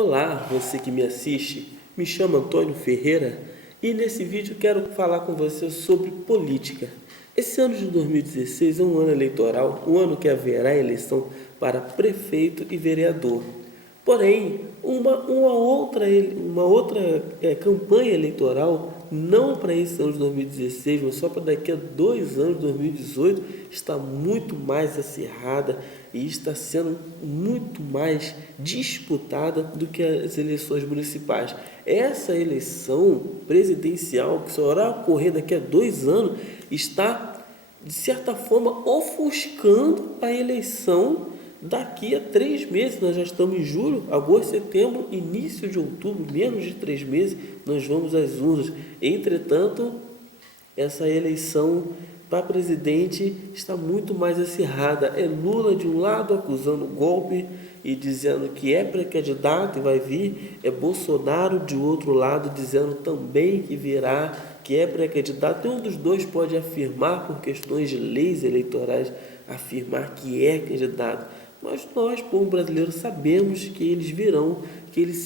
Olá, você que me assiste, me chamo Antônio Ferreira e nesse vídeo quero falar com você sobre política. Esse ano de 2016 é um ano eleitoral, um ano que haverá eleição para prefeito e vereador. Porém, uma outra campanha eleitoral, não para esse ano de 2016, mas só para daqui a 2 anos, 2018, está muito mais acirrada e está sendo muito mais disputada do que as eleições municipais. Essa eleição presidencial, que só irá ocorrer daqui a 2 anos, está, de certa forma, ofuscando a eleição daqui a 3 meses. Nós já estamos em julho, agosto, setembro, início de outubro, menos de 3 meses, nós vamos às urnas. Entretanto, essa eleição para presidente está muito mais acirrada. É Lula de um lado acusando golpe e dizendo que é pré-candidato e vai vir, é Bolsonaro de outro lado dizendo também que virá, que é pré-candidato. E um dos dois pode afirmar, por questões de leis eleitorais, afirmar que é candidato. Mas nós, povo brasileiro, sabemos que eles virão, que eles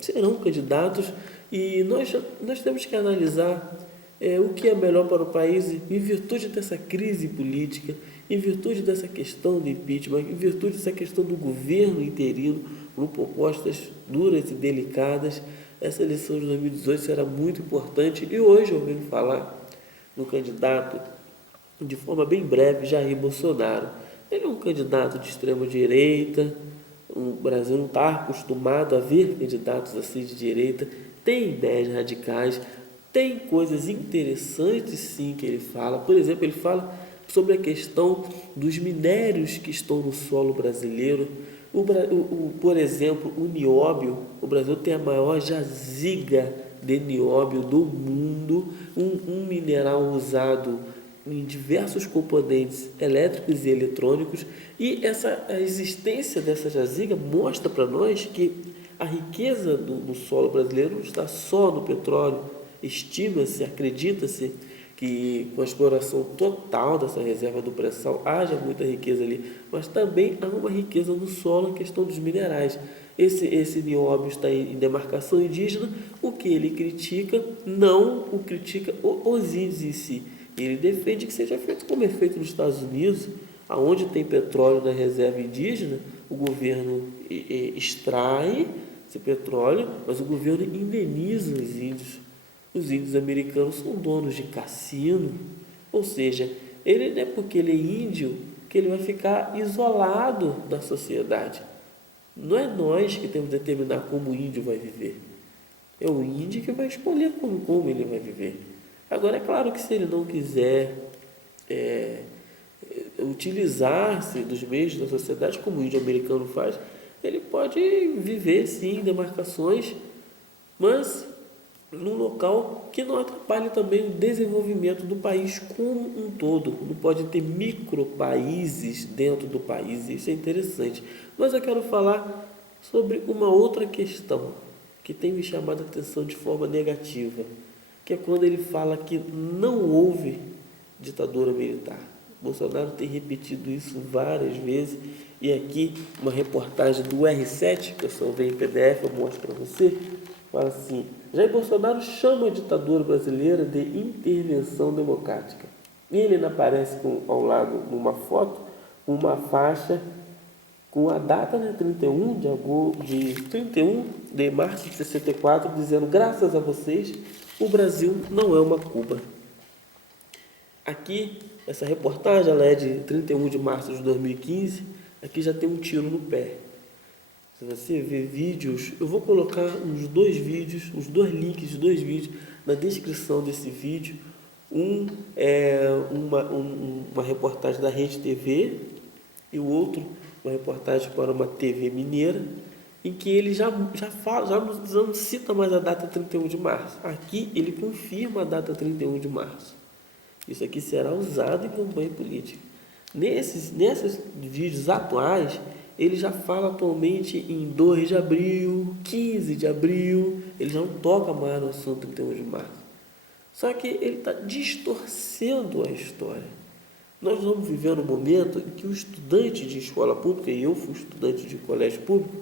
serão candidatos, e nós temos que analisar o que é melhor para o país em virtude dessa crise política, em virtude dessa questão do impeachment, em virtude dessa questão do governo interino, com propostas duras e delicadas. Essa eleição de 2018 será muito importante e hoje eu venho falar no candidato de forma bem breve, Jair Bolsonaro. Ele é um candidato de extrema direita, o Brasil não está acostumado a ver candidatos assim de direita, tem ideias radicais, tem coisas interessantes sim que ele fala. Por exemplo, ele fala sobre a questão dos minérios que estão no solo brasileiro. Por exemplo, o nióbio, o Brasil tem a maior jaziga de nióbio do mundo, um mineral usado em diversos componentes elétricos e eletrônicos, e a existência dessa jaziga mostra para nós que a riqueza do solo brasileiro não está só no petróleo. Estima-se, acredita-se que com a exploração total dessa reserva do pré-sal haja muita riqueza ali, mas também há uma riqueza no solo, a questão dos minerais. Esse nióbio está em demarcação indígena. O que ele critica, não o critica os índios em si. Ele defende que seja feito como é feito nos Estados Unidos, aonde tem petróleo na reserva indígena, o governo extrai esse petróleo, mas o governo indeniza os índios. Os índios americanos são donos de cassino, ou seja, ele não é porque ele é índio que ele vai ficar isolado da sociedade. Não é nós que temos que determinar como o índio vai viver. É o índio que vai escolher como ele vai viver. Agora, é claro que se ele não quiser utilizar-se dos meios da sociedade, como o índio americano faz, ele pode viver, sim, em demarcações, mas num local que não atrapalhe também o desenvolvimento do país como um todo. Não pode ter micropaíses dentro do país, isso é interessante. Mas eu quero falar sobre uma outra questão que tem me chamado a atenção de forma negativa, que é quando ele fala que não houve ditadura militar. Bolsonaro tem repetido isso várias vezes, e aqui uma reportagem do R7, que eu salvei em PDF, eu mostro para você, fala assim: Jair Bolsonaro chama a ditadura brasileira de intervenção democrática. E ele ainda aparece ao lado, numa foto, uma faixa com a data, né, 31 de março de 64, dizendo: graças a vocês, o Brasil não é uma Cuba. Aqui, essa reportagem ela é de 31 de março de 2015, aqui já tem um tiro no pé. Se você ver vídeos, eu vou colocar os dois links de 2 vídeos na descrição desse vídeo. Um é uma reportagem da Rede TV e o outro uma reportagem para uma TV mineira, em que ele já não cita mais a data 31 de março. Aqui ele confirma a data 31 de março. Isso aqui será usado em campanha política. Nesses vídeos atuais, ele já fala atualmente em 2 de abril, 15 de abril, ele já não toca mais no assunto 31 de março. Só que ele está distorcendo a história. Nós vamos viver um momento em que o estudante de escola pública, e eu fui estudante de colégio público,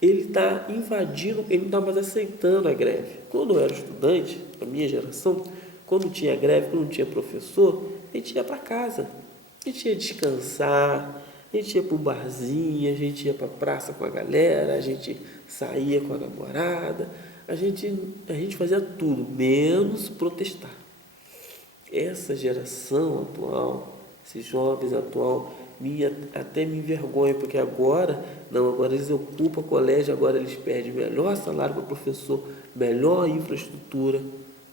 ele está invadindo, ele não está mais aceitando a greve. Quando eu era estudante, a minha geração, quando tinha greve, quando não tinha professor, a gente ia para casa, a gente ia descansar, a gente ia para o barzinho, a gente ia para a praça com a galera, a gente saía com a namorada, a gente fazia tudo, menos protestar. Essa geração atual, esses jovens atual, até me envergonha, porque agora eles ocupam colégio, agora eles pedem melhor salário para o professor, melhor infraestrutura,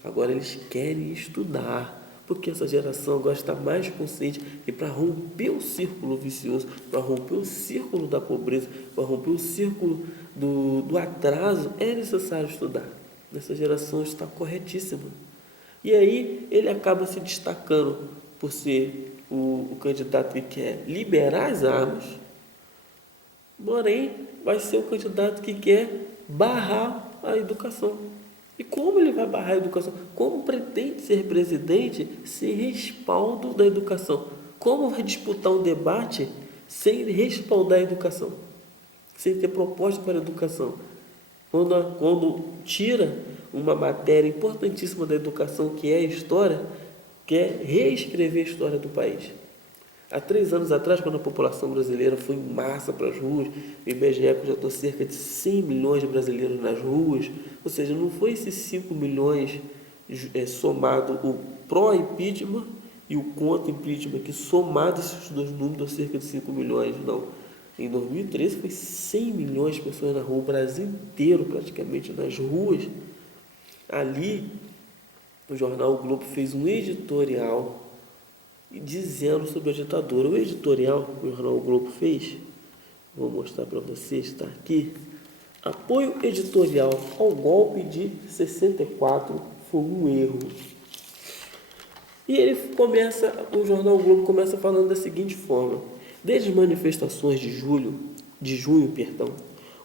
agora eles querem estudar, porque essa geração agora está mais consciente e para romper o círculo vicioso, para romper o círculo da pobreza, para romper o círculo do atraso, é necessário estudar. Essa geração está corretíssima. E aí ele acaba se destacando por ser o candidato que quer liberar as armas, porém vai ser o candidato que quer barrar a educação. E como ele vai barrar a educação? Como pretende ser presidente sem respaldo da educação? Como vai disputar um debate sem respaldar a educação? Sem ter proposta para a educação? Quando tira uma matéria importantíssima da educação, que é a história, quer reescrever a história do país. Há 3 anos atrás, quando a população brasileira foi em massa para as ruas, o IBGE projetou cerca de 100 milhões de brasileiros nas ruas, ou seja, não foi esses 5 milhões somado o pró-impeachment e o contra-impeachment, que somado esses dois números deu cerca de 5 milhões, não. Em 2013 foi 100 milhões de pessoas na rua, o Brasil inteiro praticamente nas ruas. Ali, o jornal O Globo fez um editorial dizendo sobre a ditadura. O editorial que o jornal O Globo fez, vou mostrar para vocês, está aqui. Apoio editorial ao golpe de 64 foi um erro. E o jornal O Globo começa falando da seguinte forma: desde as manifestações de junho,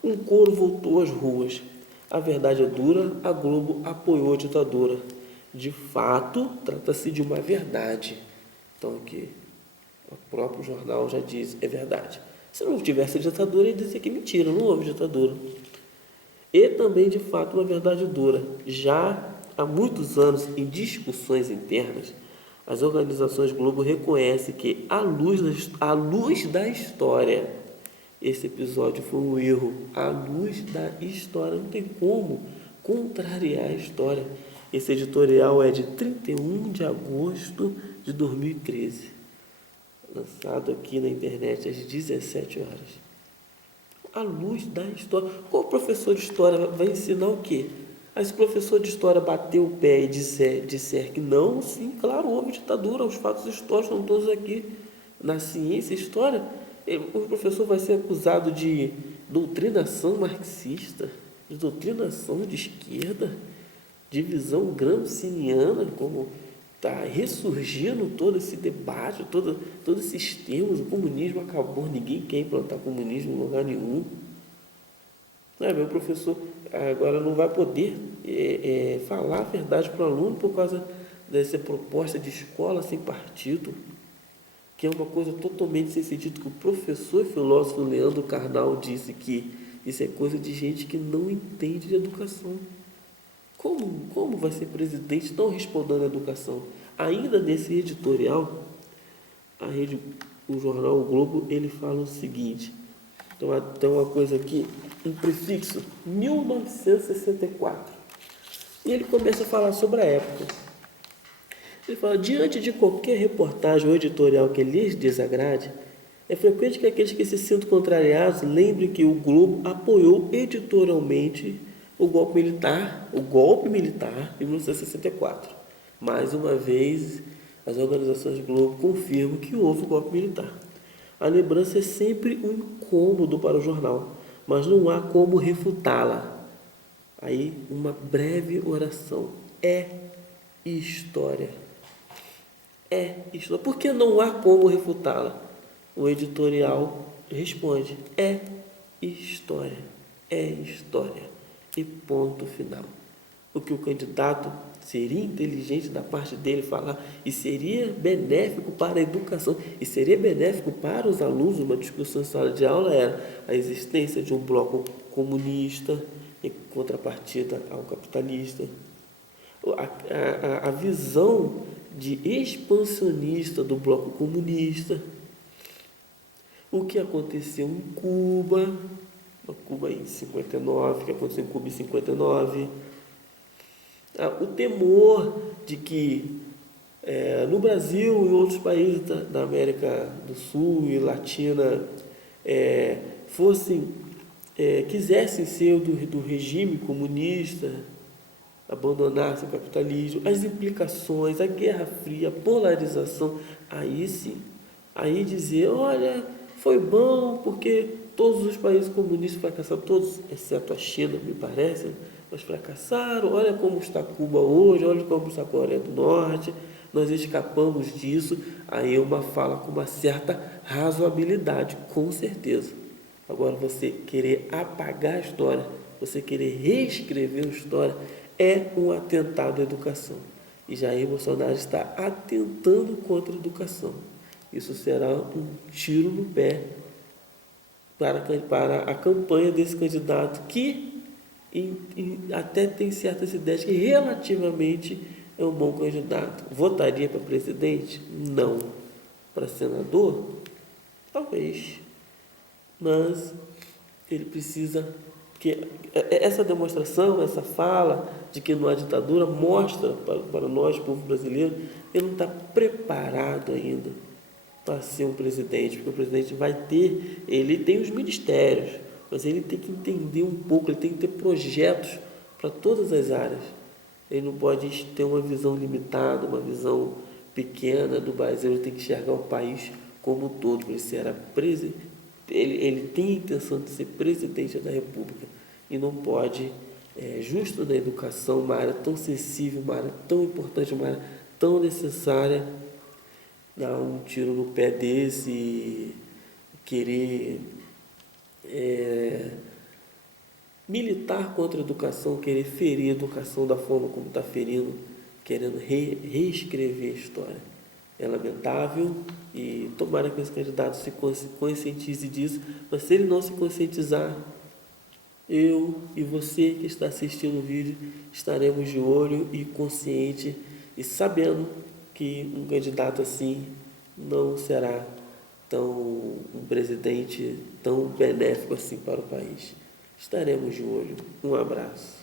um coro voltou às ruas. A verdade é dura, a Globo apoiou a ditadura. De fato, trata-se de uma verdade. Então, aqui, o próprio jornal já diz, é verdade. Se não tivesse ditadura, ele dizia que mentira, não houve ditadura. E também, de fato, uma verdade dura. Já há muitos anos, em discussões internas, as organizações Globo reconhecem que, à luz da história, esse episódio foi um erro. À luz da história, não tem como contrariar a história. Esse editorial é de 31 de agosto de 2013, lançado aqui na internet às 17 horas. À luz da história. Qual professor de história vai ensinar o quê? Aí, se o professor de história bater o pé e disser que não, sim, claro, houve ditadura, os fatos históricos estão todos aqui. Na ciência e história, o professor vai ser acusado de doutrinação marxista, de doutrinação de esquerda, de visão gramsciana, como está ressurgindo todo esse debate, todos esses termos. O comunismo acabou, ninguém quer implantar comunismo em lugar nenhum. Meu professor agora não vai poder falar a verdade para o aluno por causa dessa proposta de escola sem partido, que é uma coisa totalmente sem sentido, que o professor e filósofo Leandro Carnal disse que isso é coisa de gente que não entende de educação. Como vai ser presidente não respondendo à educação? Ainda nesse editorial, o jornal O Globo, ele fala o seguinte, então tem uma coisa aqui, um prefixo, 1964. E ele começa a falar sobre a época. Ele fala: diante de qualquer reportagem ou editorial que lhes desagrade, é frequente que aqueles que se sintam contrariados lembrem que o Globo apoiou editorialmente o golpe militar em 1964. Mais uma vez, as organizações Globo confirmam que houve golpe militar. A lembrança é sempre um incômodo para o jornal, mas não há como refutá-la. Aí, uma breve oração. É história. É história. Por que não há como refutá-la? O editorial responde: é história. É história. E ponto final. O que o candidato Seria inteligente da parte dele falar, e seria benéfico para a educação, e seria benéfico para os alunos. Uma discussão em sala de aula era a existência de um bloco comunista em contrapartida ao capitalista. A visão de expansionista do bloco comunista, o que aconteceu em Cuba em 59, que aconteceu em Cuba em 59, o temor de que no Brasil e em outros países da América do Sul e Latina quisessem ser do regime comunista, abandonassem o capitalismo, as implicações, a Guerra Fria, a polarização, aí sim, aí dizer, olha, foi bom porque todos os países comunistas fracassaram, todos, exceto a China, me parece, mas fracassaram. Olha como está Cuba hoje, olha como está a Coreia do Norte, nós escapamos disso. Aí é uma fala com uma certa razoabilidade, com certeza. Agora, você querer apagar a história, você querer reescrever a história, é um atentado à educação. E Jair Bolsonaro está atentando contra a educação. Isso será um tiro no pé para a campanha desse candidato que até tem certas ideias que relativamente é um bom candidato. Votaria para presidente? Não. Para senador? Talvez. Mas ele precisa... Porque essa demonstração, essa fala de que não há ditadura mostra para nós, povo brasileiro, ele não está preparado ainda para ser um presidente, porque o presidente ele tem os ministérios, mas ele tem que entender um pouco, ele tem que ter projetos para todas as áreas. Ele não pode ter uma visão limitada, uma visão pequena do Brasil, ele tem que enxergar o país como um todo. Ele tem a intenção de ser presidente da República e não pode, justo na educação, uma área tão sensível, uma área tão importante, uma área tão necessária, dar um tiro no pé desse e querer militar contra a educação, querer ferir a educação da forma como está ferindo, querendo reescrever a história. É lamentável e tomara que esse candidato se conscientize disso, mas se ele não se conscientizar, eu e você que está assistindo o vídeo estaremos de olho e consciente e sabendo que um candidato assim não será um presidente tão benéfico assim para o país. Estaremos de olho. Um abraço.